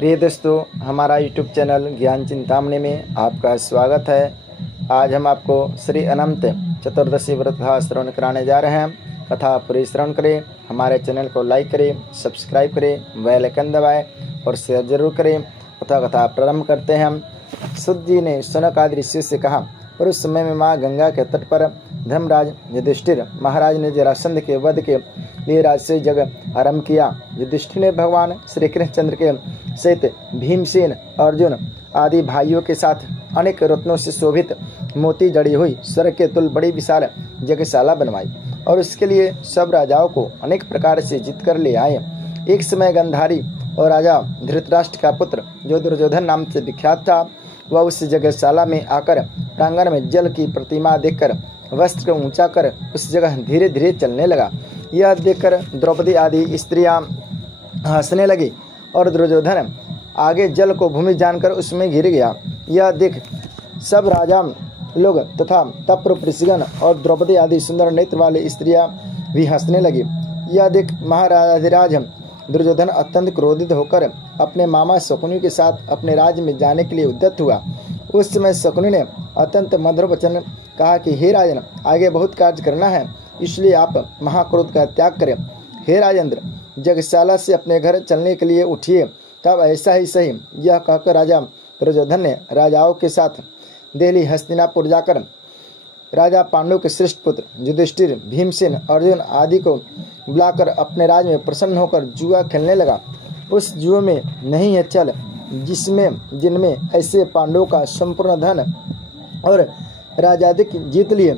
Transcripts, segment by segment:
प्रिय दोस्तों, हमारा यूट्यूब चैनल ज्ञान चिंतामणि में आपका स्वागत है। आज हम आपको श्री अनंत चतुर्दशी व्रत कथा श्रवण कराने जा रहे हैं। कथा पूरी श्रवण करें, हमारे चैनल को लाइक करें, सब्सक्राइब करें, बेल आइकन दबाएं और शेयर जरूर करें। कथा प्रारंभ करते हैं। सुत जी ने शौनक आदि ऋषियों से कहा, पर उस समय में माँ गंगा के तट पर धर्मराज युधिष्ठिर महाराज ने जरासंध के वध के लिए राजसी यज्ञ आरंभ किया। युधिष्ठिर ने भगवान श्री कृष्णचंद्र के सहित भीमसेन, अर्जुन आदि भाइयों के साथ अनेक रत्नों से शोभित मोती जड़ी हुई स्वर्ग के तुल बड़ी विशाल यज्ञशाला बनवाई और उसके लिए सब राजाओं को अनेक प्रकार से जीत कर ले आए। एक समय गांधारी और राजा धृतराष्ट्र का पुत्र जो दुर्योधन नाम से विख्यात था, वह उस यज्ञशाला में आकर प्रांगण में जल की प्रतिमा देखकर वस्त्र को ऊंचा कर उस जगह धीरे धीरे चलने लगा। यह देखकर द्रौपदी आदि स्त्रियां हंसने लगी और दुर्योधन आगे जल को भूमि जानकर उसमें गिर गया। यह देख सब राजा लोग तथा तप ऋषिगण और द्रौपदी आदि सुंदर नेत्र वाली स्त्रियां भी हंसने लगी। यह देख महाराज दुर्योधन अत्यंत क्रोधित होकर अपने मामा शकुनी के साथ अपने राज्य में जाने के लिए उद्यत हुआ। उस समय शकुनी ने अत्यंत मधुर वचन कहा कि हे राजन, आगे बहुत कार्य करना है, इसलिए आप महाक्रोध का त्याग करें। हे राजेंद्र, यज्ञशाला से अपने घर चलने के लिए उठिए। तब ऐसा ही सही, यह कहकर राजा दुर्योधन ने राजाओं के साथ दिल्ली हस्तिनापुर जाकर राजा पांडु के श्रेष्ठ पुत्र युधिष्ठिर, भीमसेन, अर्जुन आदि को बुलाकर अपने राज्य में प्रसन्न होकर जुआ खेलने लगा। उस जुए में नहीं है चल जिनमें ऐसे पांडवों का संपूर्ण धन और राजाधिक जीत लिए।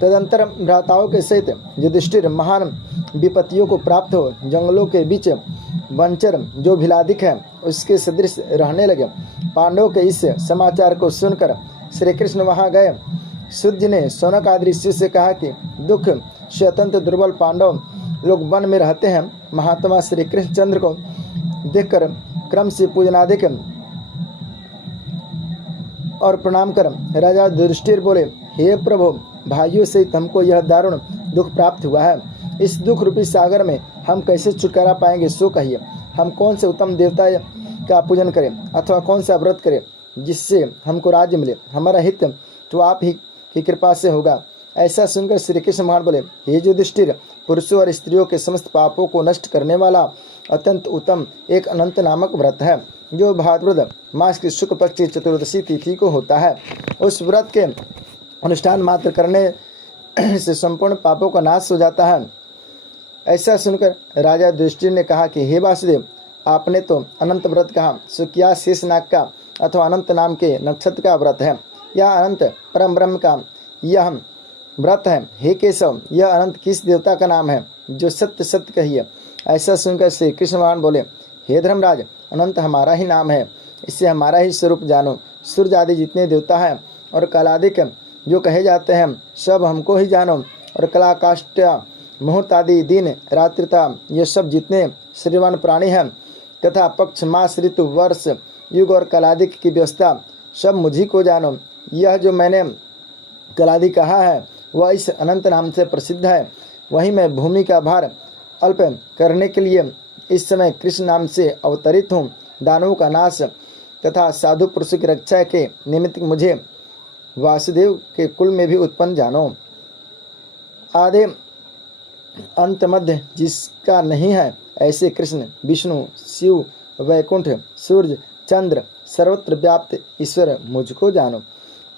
तदंतर भ्राताओं के सहित युधिष्ठिर महान विपत्तियों को प्राप्त हो जंगलों के बीच वंचर जो भिलाधिक है उसके सदृश रहने लगे। पांडवों के इस समाचार को सुनकर श्री कृष्ण वहां गए। सुत जी ने शौनक आदि ऋषि से कहा कि दुख से अत्यंत दुर्बल पांडव लोग वन में रहते हैं। महात्मा श्री कृष्णचंद्र को देखकर क्रम से पूजनादिक और प्रणाम कर राजा युधिष्ठिर बोले, हे प्रभु, भाइयों से हमको यह दारुण दुख प्राप्त हुआ है। इस दुख रूपी सागर में हम कैसे छुटकारा पाएंगे, सो कहिए। हम कौन से उत्तम देवता का पूजन करें अथवा कौन सा व्रत करें जिससे हमको राज्य मिले। हमारा हित तो आप ही की कृपा से होगा। ऐसा सुनकर श्री कृष्ण महान बोले, हे युधिष्ठिर, पुरुषों और स्त्रियों के समस्त पापों को नष्ट करने वाला अत्यंत उत्तम एक अनंत नामक व्रत है, जो भाद्रपद मास की शुक्ल पक्ष की चतुर्दशी तिथि को होता है। उस व्रत के अनुष्ठान मात्र करने से संपूर्ण पापों का नाश हो जाता है। ऐसा सुनकर राजा युधिष्ठिर ने कहा कि हे वासुदेव, आपने तो अनंत व्रत कहा, सो क्या शेषनाग का अथवा अनंत नाम के नक्षत्र का व्रत है? यह अनंत परम ब्रह्म का यह व्रत है। हे केशव, यह अनंत किस देवता का नाम है, जो सत्य सत्य कहिए। ऐसा सुनकर श्री कृष्ण भगवान बोले, हे धर्मराज, अनंत हमारा ही नाम है, इससे हमारा ही स्वरूप जानो। सूर्य आदि जितने देवता हैं और कालादिक जो कहे जाते हैं, सब हमको ही जानो। और कला, काष्ठ, मुहूर्त आदि, दिन रात्रिता, ये सब जितने श्रीवान प्राणी हैं तथा पक्ष, मास, ऋतु, वर्ष, युग और कलादिक की व्यवस्था, सब मुझी को जानो। यह जो मैंने कलादि कहा है वह इस अनंत नाम से प्रसिद्ध है। वहीं मैं भूमि का भार अल्प करने के लिए इस समय कृष्ण नाम से अवतरित हूँ। दानवों का नाश तथा साधु पुरुषों की रक्षा के निमित्त मुझे वासुदेव के कुल में भी उत्पन्न जानो। आदि अंत मध्य जिसका नहीं है, ऐसे कृष्ण, विष्णु, शिव, वैकुंठ, सूर्य, चंद्र, सर्वत्र व्याप्त ईश्वर मुझको जानो।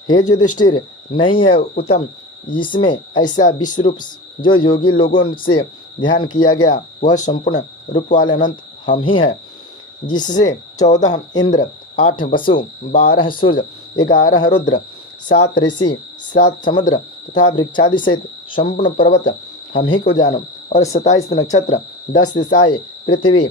हे युधिष्ठिर, नहीं है उत्तम जिसमें ऐसा विश्व रूप जो योगी लोगों से ध्यान किया गया, वह संपूर्ण रूप वाले अनंत हम ही हैं, जिससे 14 इंद्र, 8 वसु, 12 सूर्य, 11 रुद्र, 7 ऋषि, 7 समुद्र तथा वृक्षादि सहित संपूर्ण पर्वत हम ही को जानो। और 27 नक्षत्र, 10 दिशाएं, पृथ्वी,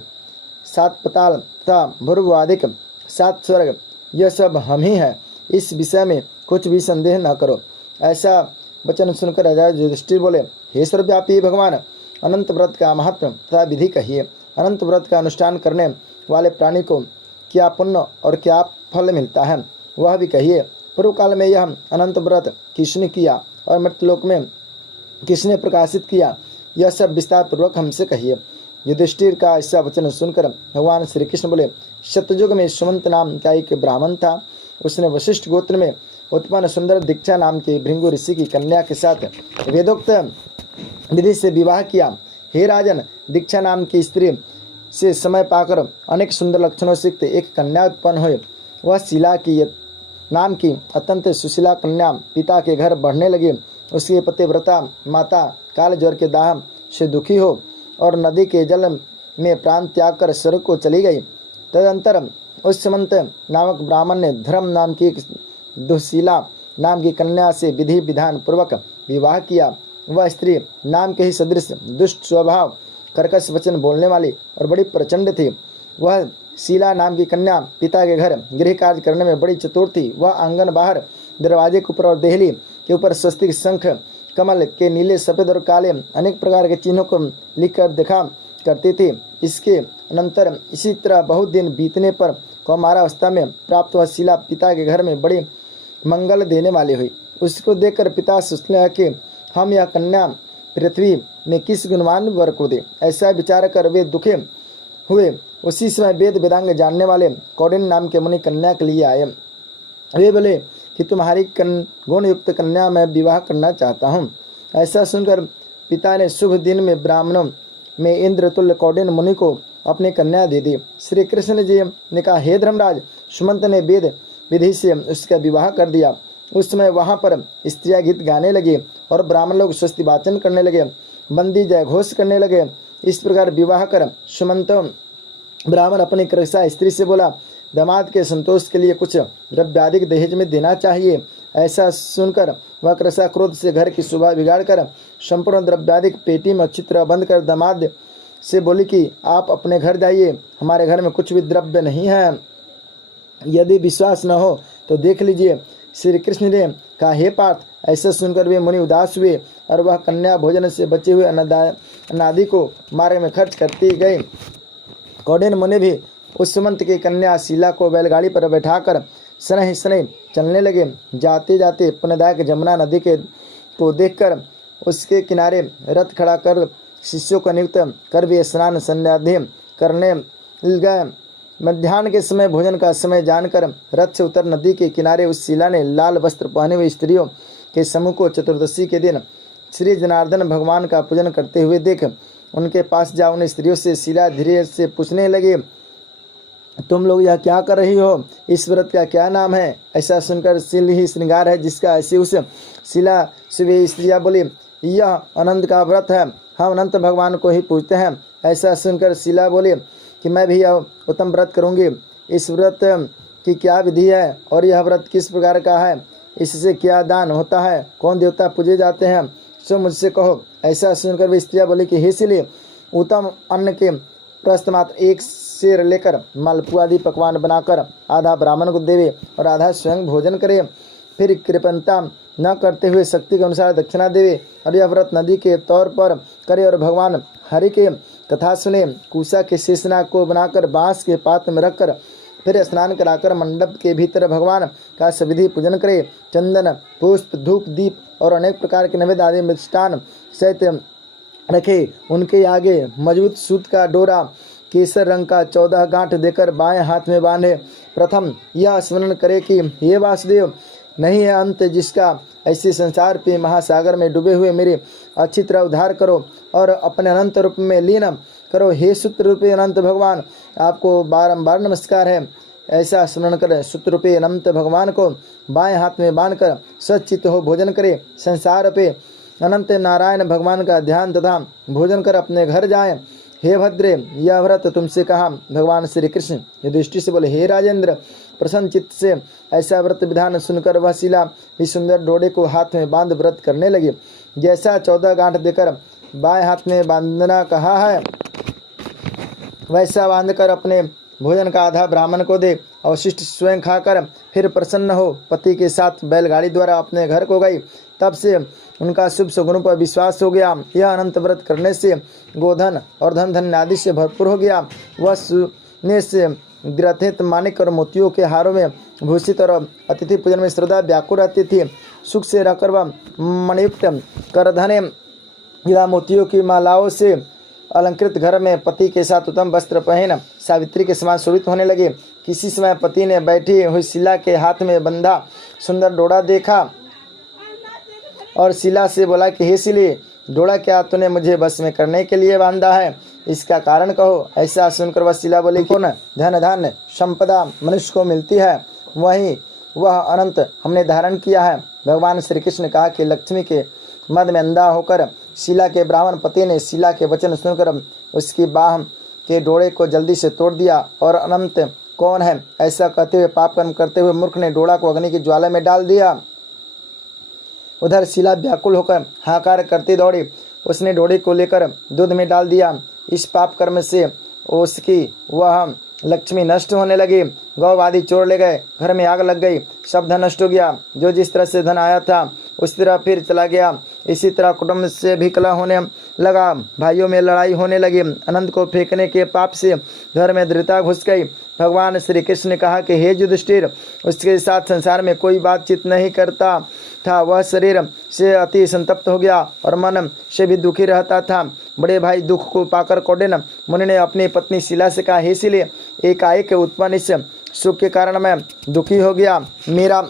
7 पताल तथा भूर्भुवादिक 7 स्वर्ग, यह सब हम ही हैं। इस विषय में कुछ भी संदेह न करो। ऐसा वचन सुनकर राजा युधिष्ठिर बोले, हे सर्वव्यापी भगवान, अनंत व्रत का महत्व तथा विधि कहिए। अनंत व्रत का अनुष्ठान करने वाले प्राणी को क्या पुण्य और क्या फल मिलता है, वह भी कहिए। पूर्व काल में यह अनंत व्रत किसने किया और मृत्युलोक में किसने प्रकाशित किया, यह सब विस्तार पूर्वक हमसे कहिए। युधिष्ठिर का ऐसा वचन सुनकर भगवान श्री कृष्ण बोले, शतयुग में सुमंत नाम का एक ब्राह्मण था। उसने वशिष्ठ गोत्र में उत्पन्न सुंदर दीक्षा नाम के भृंगु ऋषि की कन्या के साथ वेदोक्त विधि से विवाह किया। हे राजन, दीक्षा नाम की स्त्री से समय पाकर अनेक सुंदर लक्षणों से युक्त एक कन्या उत्पन्न हुई। वह शीला की नाम की अत्यंत सुशीला कन्या पिता के घर बढ़ने लगी। उसकी पतिव्रता माता काल ज्वर के दाह से दुखी हो और नदी के जल में प्राण त्याग कर स्वर्ग को चली गई। तदंतर उस सुमंत नामक ब्राह्मण ने धर्म नाम की एक दुशीला नाम की कन्या से विधि विधान पूर्वक विवाह किया। वह स्त्री नाम के ही सदृश दुष्ट स्वभाव, कर्कश वचन बोलने वाली और बड़ी प्रचंड थी। वह शीला नाम की कन्या पिता के घर गृह कार्य करने में बड़ी चतुर थी। वह आंगन बाहर दरवाजे के ऊपर और देहली के ऊपर स्वस्तिक, शंख, कमल के नीले, सफ़ेद और काले अनेक प्रकार के चिन्हों को लिखकर दिखा करती थी। इसके अनंतर इसी तरह बहुत दिन बीतने पर कौमारावस्था में प्राप्त वह शीला पिता के घर में बड़ी मंगल देने वाली हुई। उसको देखकर पिता सोचने लगा कि हम यह कन्या पृथ्वी में किस गुणवान वर को दे। ऐसा विचार कर वे दुखे हुए उसी समय वेद वेदांग जानने वाले कौंडिन्य नाम के मुनि कन्या के लिए आए। वे बोले कि तुम्हारी गुण युक्त कन्या मैं विवाह करना चाहता हूँ। ऐसा सुनकर पिता ने शुभ दिन में ब्राह्मणों में इंद्र तुल्य कौंडिन्य मुनि को अपनी कन्या दे दी। श्री कृष्ण जी ने कहा, हे धर्मराज, सुमंत ने वेद विधि से उसका विवाह कर दिया। उस समय वहाँ पर स्त्रियाँ गीत गाने लगे और ब्राह्मण लोग स्वस्ति वाचन करने लगे, बंदी जय घोष करने लगे। इस प्रकार विवाह कर सुमंत ब्राह्मण अपनी कृषा स्त्री से बोला, दामाद के संतोष के लिए कुछ द्रव्याधिक दहेज में देना चाहिए। ऐसा सुनकर वह कृषा क्रोध से घर की शोभा बिगाड़कर संपूर्ण द्रव्याधिक पेटी में अच्छी तरह बंद कर दामाद से बोली कि आप अपने घर जाइए, हमारे घर में कुछ भी द्रव्य नहीं है। यदि विश्वास न हो तो देख लीजिए। श्री कृष्ण ने कहा, हे पार्थ, ऐसा सुनकर वे मुनि उदास हुए और वह कन्या भोजन से बचे हुए अनादि को मार्ग में खर्च करती गई। कौंडिन्य मुनि भी उस सुमंत की कन्या शीला को बैलगाड़ी पर बैठाकर शनैः शनैः चलने लगे। जाते जाते पुण्यदायक जमुना नदी को देखकर उसके किनारे रथ खड़ा कर शिष्यों को नियुक्त कर वे स्नान संध्यादि करने गए। मध्याह्न के समय भोजन का समय जानकर रथ से उतर नदी के किनारे उस शीला ने लाल वस्त्र पहने हुए स्त्रियों के समूह को चतुर्दशी के दिन श्री जनार्दन भगवान का पूजन करते हुए देख उनके पास जा उन स्त्रियों से शीला धीरे से पूछने लगे, तुम लोग यह क्या कर रही हो? इस व्रत का क्या नाम है? ऐसा सुनकर शील ही श्रृंगार है जिसका ऐसे उस शीला से वे स्त्रियाँ बोली, यह अनंत का व्रत है, हम अनंत भगवान को ही पूजते हैं। ऐसा सुनकर शीला बोले कि मैं भी यह उत्तम व्रत करूँगी। इस व्रत की क्या विधि है और यह व्रत किस प्रकार का है? इससे क्या दान होता है? कौन देवता पूजे जाते हैं? सो मुझसे कहो। ऐसा सुनकर वे स्त्रियाँ बोली कि हे शीले, उत्तम अन्न के प्रस्थ मात्र एक शेर लेकर मालपुआ आदि पकवान बनाकर आधा ब्राह्मण को देवे और आधा स्वयं भोजन करे, फिर कृपणता न करते हुए शक्ति के अनुसार दक्षिणा देवे और यह व्रत नदी के तौर पर करे और भगवान हरि के कथा सुने। कुशा के शेषनाग को बनाकर बांस के पात्र में रखकर फिर स्नान कराकर मंडप के भीतर भगवान का सविधि पूजन करे। चंदन, पुष्प, धूप, दीप और अनेक प्रकार के नैवेद्य आदि मिष्टान सहित रखे। उनके आगे मजबूत सूत का डोरा केसर रंग का 14 गांठ देकर बाएं हाथ में बांधे। प्रथम यह स्मरण करे कि हे वासुदेव, नहीं है अंत जिसका, ऐसे संसार पे महासागर में डूबे हुए मेरे अच्छी तरह उद्धार करो और अपने अनंत रूप में लीन करो। हे सूत्र रूपी अनंत भगवान, आपको बारंबार नमस्कार है। ऐसा स्मरण कर सूत्र रूपी अनंत भगवान को बाएं हाथ में बांधकर सच्चित हो भोजन करे। संसार पे अनंत नारायण भगवान का ध्यान तथा भोजन कर अपने घर जाएं। हे भद्रे, यह व्रत तुमसे कहा। भगवान श्री कृष्ण युधिष्ठिर से बोले, हे राजेंद्र, प्रसन्न चित्त से ऐसा व्रत विधान सुनकर वह शीला भी सुंदर डोरे को हाथ में बांध व्रत करने लगी। जैसा 14 गांठ देकर बाएं हाथ में बांधना कहा है, वैसा बांधकर अपने भोजन का आधा ब्राह्मण को दे। अवशिष्ट स्वयं खाकर फिर प्रसन्न हो पति के साथ बैलगाड़ी द्वारा अपने घर को गई। तब से उनका शुभ सुगुणों पर विश्वास हो गया। यह अनंत व्रत करने से गोधन और धन धन्य आदि से भरपूर हो गया। वह सुने से ग्रथित माणिक और मोतियों के हारों में भूषित और अतिथि पूजन में श्रद्धा व्याकुल रहती थी। सुख से रहकर वह मणियुक्त करधने या मोतियों की मालाओं से अलंकृत घर में पति के साथ उत्तम वस्त्र पहन सावित्री के समान शोभित होने लगे। किसी समय पति ने बैठी हुई शीला के हाथ में बंधा सुंदर डोरा देखा और शीला से बोला कि हे शीली, डोरा क्या तूने मुझे बस में करने के लिए बांधा है? इसका कारण कहो। ऐसा सुनकर वह शीला बोली कि धन धान्य संपदा मनुष्य को मिलती है, वही वह अनंत हमने धारण किया है। भगवान श्री कृष्ण ने कहा कि लक्ष्मी के मद में अंधा होकर शीला के ब्राह्मण पति ने शीला के वचन सुनकर उसकी बाह के डोरे को जल्दी से तोड़ दिया और अनंत कौन है ऐसा कहते हुए पाप कर्म करते हुए मूर्ख ने डोरा को अग्नि की ज्वाला में डाल दिया। उधर शीला व्याकुल होकर हाहाकार करती दौड़ी। उसने डोरे को लेकर दूध में डाल दिया। इस पाप कर्म से उसकी वह लक्ष्मी नष्ट होने लगी। गौ आदि चोर ले गए, घर में आग लग गई, सब धन नष्ट हो गया। जो जिस तरह से धन आया था उस तरह फिर चला गया। इसी तरह कुटुंब से भी कलह होने लगा, भाइयों में लड़ाई होने लगी। अनंत को फेंकने के पाप से घर में दृढ़ता घुस गई। भगवान श्री कृष्ण ने कहा कि हे युधिष्ठिर, उसके साथ संसार में कोई बातचीत नहीं करता था। वह शरीर से अति संतप्त हो गया और मन से भी दुखी रहता था। बड़े भाई दुख को पाकर कौंडिन्य मुनि ने अपनी पत्नी शीला से कहा, हे शीले, एकाएक उत्पन्न इस सुख के कारण मैं दुखी हो गया। मेरा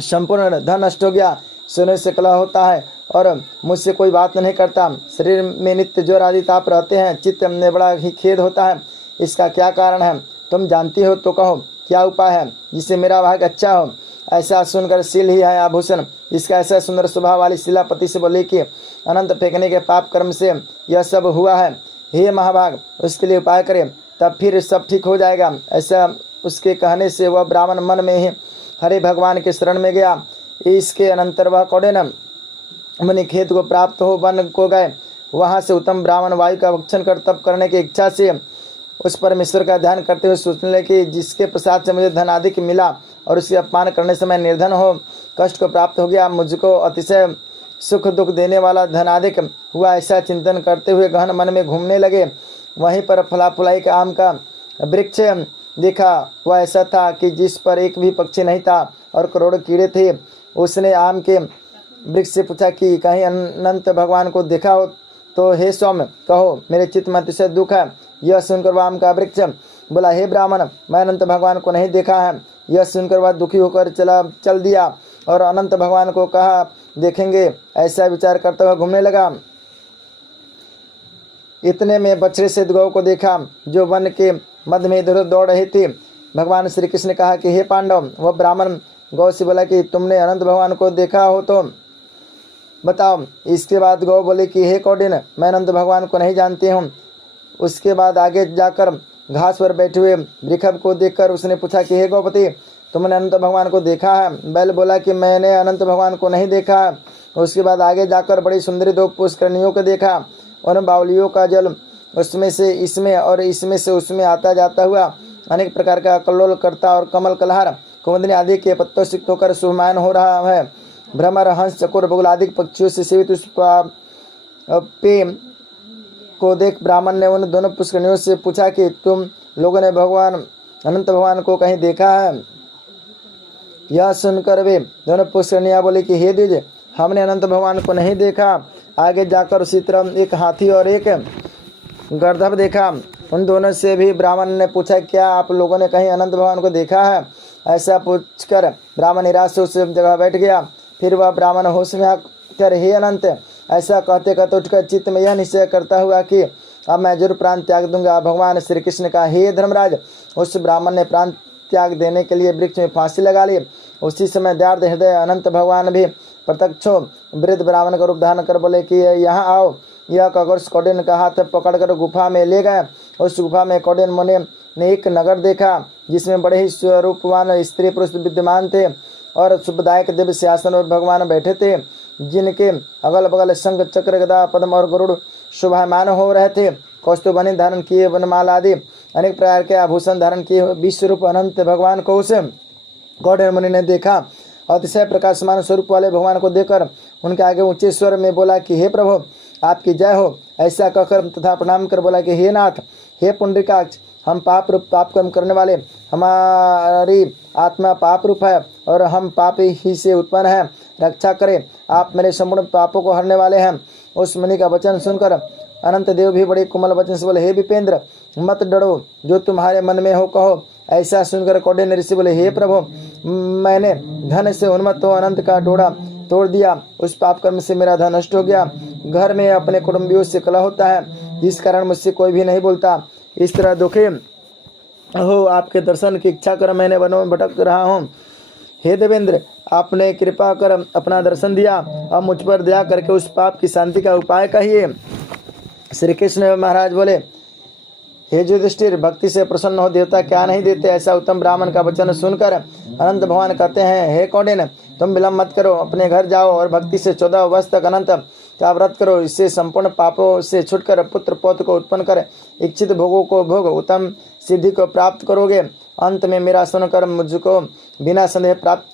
संपूर्ण धन नष्ट हो गया। सोने से कलह होता है और मुझसे कोई बात नहीं करता। शरीर में नित्य ज्वर आदि ताप रहते हैं। चित्त में बड़ा ही खेद होता है। इसका क्या कारण है? तुम जानती हो तो कहो, क्या उपाय है जिससे मेरा भाग्य अच्छा हो? ऐसा सुनकर शील ही है आभूषण। इसका ऐसा सुंदर स्वभाव वाली शीला पति से बोली कि अनंत फेंकने के पाप कर्म से यह सब हुआ है। हे महाभाग, उसके लिए उपाय करें, तब फिर सब ठीक हो जाएगा। ऐसा उसके कहने से वह ब्राह्मण मन में ही हरे भगवान के शरण में गया। इसके अनंतर वह कौंडिन्य मुनि खेत को प्राप्त हो वन को गए। वहाँ से उत्तम ब्राह्मण वायु का भक्षण कर तप करने की इच्छा से उस परमेश्वर का ध्यान करते हुए सोचने लगे कि जिसके प्रसाद से मुझे धन अधिक मिला और उसके अपमान करने से मैं निर्धन हो कष्ट को प्राप्त हो गया, मुझको अतिशय सुख दुख देने वाला धनाधिक हुआ। ऐसा चिंतन करते हुए गहन मन में घूमने लगे। वहीं पर फलाफुलाई का आम का वृक्ष देखा। वह ऐसा था कि जिस पर एक भी पक्षी नहीं था और करोड़ों कीड़े थे। उसने आम के वृक्ष से पूछा कि कहीं अनंत भगवान को देखा हो तो हे सौम्य, कहो, मेरे चित्त में अतिशय दुख है। यह सुनकर वह आम का वृक्ष बोला, हे ब्राह्मण, मैं अनंत भगवान को नहीं देखा है। यह सुनकर वह दुखी होकर चल दिया और अनंत भगवान को कहा देखेंगे, ऐसा विचार करते हुए घूमने लगा। इतने में बछड़े से गौ को देखा जो वन के मध्य में इधर दौड़ रही थी। भगवान श्री कृष्ण ने कहा कि हे पांडव, वह ब्राह्मण गौ से बोला कि तुमने अनंत भगवान को देखा हो तो बताओ। इसके बाद गौ बोले कि हे कौंडिन्य, मैं अनंत भगवान को नहीं जानती हूँ। उसके बाद आगे जाकर घास पर बैठे हुए वृषभ को देखकर उसने पूछा कि हे गौपति, तुमने अनंत भगवान को देखा है? बैल बोला कि मैंने अनंत भगवान को नहीं देखा है। उसके बाद आगे जाकर बड़ी सुंदरी दो पुष्करनियों को देखा। उन बावलियों का जल उसमें से इसमें और इसमें से उसमें आता जाता हुआ अनेक प्रकार का कल्लोल करता और कमल कलहार कुमुदिनी आदि के पत्तों सिक्त होकर शुभमान हो रहा है। भ्रमर, हंस, चकोर, बगुल आदि पक्षियों से सेवित उस पे को देख ब्राह्मण ने उन दोनों पुष्करनियों से पूछा कि तुम लोगों ने भगवान अनंत भगवान को कहीं देखा है? यह सुनकर वे दोनों पुष्करनियां बोली कि हे द्विज, हमने अनंत भगवान को नहीं देखा। आगे जाकर उसी तरह एक हाथी और एक गर्दभ देखा। उन दोनों से भी ब्राह्मण ने पूछा, क्या आप लोगों ने कहीं अनंत भगवान को देखा है? ऐसा पूछकर ब्राह्मण निराश उस जगह बैठ गया। फिर वह ब्राह्मण होश में आकर हे अनंत, ऐसा कहते कहते उठकर चित्त में यह निश्चय करता हुआ कि अब मैं जरूर प्राण त्याग दूंगा। भगवान श्री कृष्ण का हे धर्मराज, उस ब्राह्मण ने प्राण त्याग देने के लिए वृक्ष में फांसी लगा ली। उसी समय दयार्द हृदय अनंत भगवान भी प्रत्यक्ष वृद्ध ब्राह्मण का रूप धारण कर बोले कि यहाँ आओ। यह कहकर कौंडिन्य का हाथ पकड़कर गुफा में ले गए। उस गुफा में कौंडिन्य मुनि ने एक नगर देखा जिसमें बड़े ही स्वरूपवान स्त्री पुरुष विद्यमान थे और शुभदायक दिव्य सिंहासन पर भगवान बैठे थे, जिनके अगल बगल शंख, चक्र, गदा, पद्म और गरुड़ शोभायमान हो रहे थे। कौस्तुभमणि धारण किए, वनमाला आदि अनेक प्रकार के आभूषण धारण किए विश्वरूप अनंत भगवान को उस कौंडिन्य मुनि ने देखा। अतिशय प्रकाशमान स्वरूप वाले भगवान को देखकर उनके आगे ऊंचे स्वर में बोला कि हे प्रभु, आपकी जय हो। ऐसा कहकर तथा प्रणाम कर बोला कि हे नाथ, हे पुंडरीकाक्ष, हम पाप रूप पाप कर्म करने वाले, हमारी आत्मा पाप रूप है और हम पाप ही से उत्पन्न हैं। रक्षा करें, आप मेरे संपूर्ण पापों को हरने वाले हैं। उस मुनि का वचन सुनकर अनंत देव भी बड़े कोमल वचन से बोले, हे विपेंद्र मत डरो, जो तुम्हारे मन में हो कहो। ऐसा सुनकर कौंडिन्य ऋषि बोले, हे प्रभु, मैंने धन से उन्मत्त हो अनंत का डोरा तोड़ दिया, उस पाप कर्म से मेरा धन नष्ट हो गया। घर में अपने कुटुंबियों से कलह होता है, जिस कारण मुझसे कोई भी नहीं बोलता। इस तरह दुखी हो आपके दर्शन की इच्छा कर मैंने वनों में भटक रहा हूँ। हे देवेंद्र, आपने कृपा कर अपना दर्शन दिया, अब मुझ पर दया करके उस पाप की शांति का उपाय कहिए। श्री कृष्ण महाराज बोले, हे युधिष्ठिर, भक्ति से प्रसन्न हो देवता क्या नहीं देते। ऐसा उत्तम ब्राह्मण का वचन सुनकर अनंत भगवान कहते हैं, हे कौंडिन्य, तुम विलंब मत करो, अपने घर जाओ और भक्ति से 14 वर्ष तक अनंत का व्रत करो। इससे संपूर्ण पापों से छुटकर पुत्र पौत्र को उत्पन्न कर इच्छित भोगों को भोग उत्तम सिद्धि को प्राप्त करोगे। अंत में मेरा सुनकर मुझको बिना संदेह प्राप्त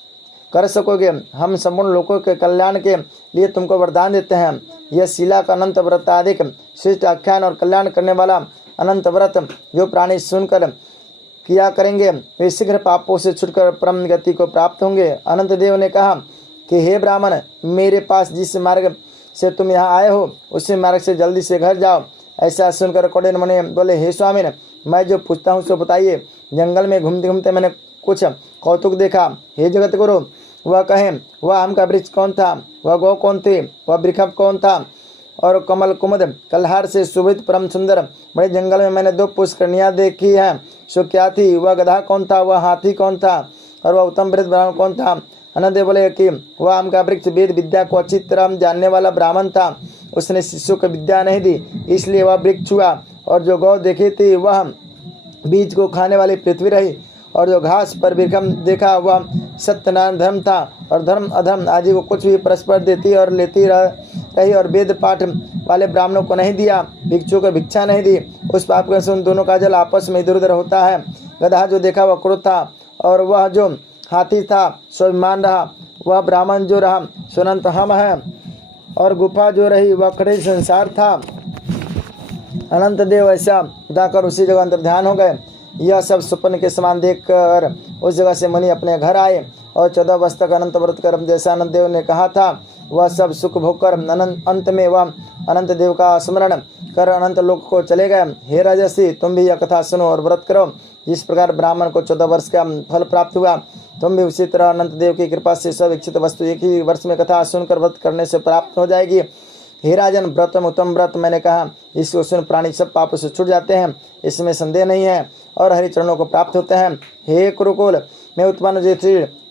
कर सकोगे। हम संपूर्ण लोगों के कल्याण के लिए तुमको वरदान देते हैं। यह शिला का अनंत व्रताधिक श्रेष्ठ आख्यान और कल्याण करने वाला अनंत व्रत जो प्राणी सुनकर किया करेंगे वे शीघ्र पापों से छुटकर परम गति को प्राप्त होंगे। अनंत देव ने कहा कि हे ब्राह्मण, मेरे पास जिस मार्ग से तुम यहाँ आए हो उसी मार्ग से जल्दी से घर जाओ। ऐसा सुनकर कौंडिन्य मुनि बोले, हे स्वामी, मैं जो पूछता हूँ सो बताइए। जंगल में घूमते घूमते मैंने कुछ कौतुक देखा। हे जगत गुरु, वह कहें, वह आम का वृक्ष कौन था, वह गौ कौन थे, वह वृक्ष कौन था, और कमल कुमुद कलहार से शोभित परम सुंदर बड़े जंगल में मैंने 2 पुष्करनियाँ देखी हैं, सो क्या थी। वह गधा कौन था, वह हाथी कौन था, और वह उत्तम वृद्ध ब्राह्मण कौन था। अनंत देव बोले कि वह आम का वृक्ष वेद विद्या को अच्छी तरह जानने वाला ब्राह्मण था। उसने शिष्यों को विद्या नहीं दी, इसलिए वह वृक्ष हुआ। और जो गौ देखी थी वह बीज को खाने वाली पृथ्वी रही, और जो घास पर विक्रम देखा वह सत्यनारायण धर्म था। और धर्म अधर्म आदि को कुछ भी परस्पर देती और लेती रही, और वेद पाठ वाले ब्राह्मणों को नहीं दिया, भिक्षुओं को भिक्षा नहीं दी। उस पाप के से उन दोनों का जल आपस में इधर उधर होता है। गधा जो देखा वह क्रोध था, और वह जो हाथी था स्वाभिमान रहा। वह ब्राह्मण जो रहा सुनंत हम है, और गुफा जो रही वह कठिन संसार था। अनंत देव ऐसा बताकर उसी जगह अंतर्ध्यान हो गए। यह सब स्वप्न के समान देखकर उस जगह से मुनि अपने घर आए और 14 वर्ष तक अनंत व्रत कर जैसा अनंत देव ने कहा था वह सब सुख भोग कर अंत में वह अनंत देव का स्मरण कर अनंत लोक को चले गए। हे राजर्षि, तुम भी यह कथा सुनो और व्रत करो। जिस प्रकार ब्राह्मण को 14 वर्ष का फल प्राप्त हुआ, तुम भी उसी तरह अनंत देव की कृपा से सब इच्छित वस्तु एक ही वर्ष में कथा सुनकर व्रत करने से प्राप्त हो जाएगी। हे राजन, व्रतम उत्तम व्रत मैंने कहा, इसको सुन प्राणी सब पापों से छूट जाते हैं, इसमें संदेह नहीं है, और हरि चरणों को प्राप्त होते हैं। हे कुरुकुल में उत्पन्न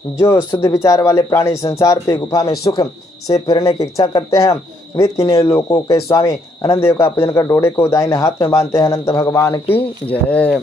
जो शुद्ध विचार वाले प्राणी संसार पे गुफा में सुख से फिरने की इच्छा करते हैं, वे 3 लोकों के स्वामी अनंत देव का पूजन कर डोरे को दाहिने हाथ में बांधते हैं। अनंत भगवान की जय।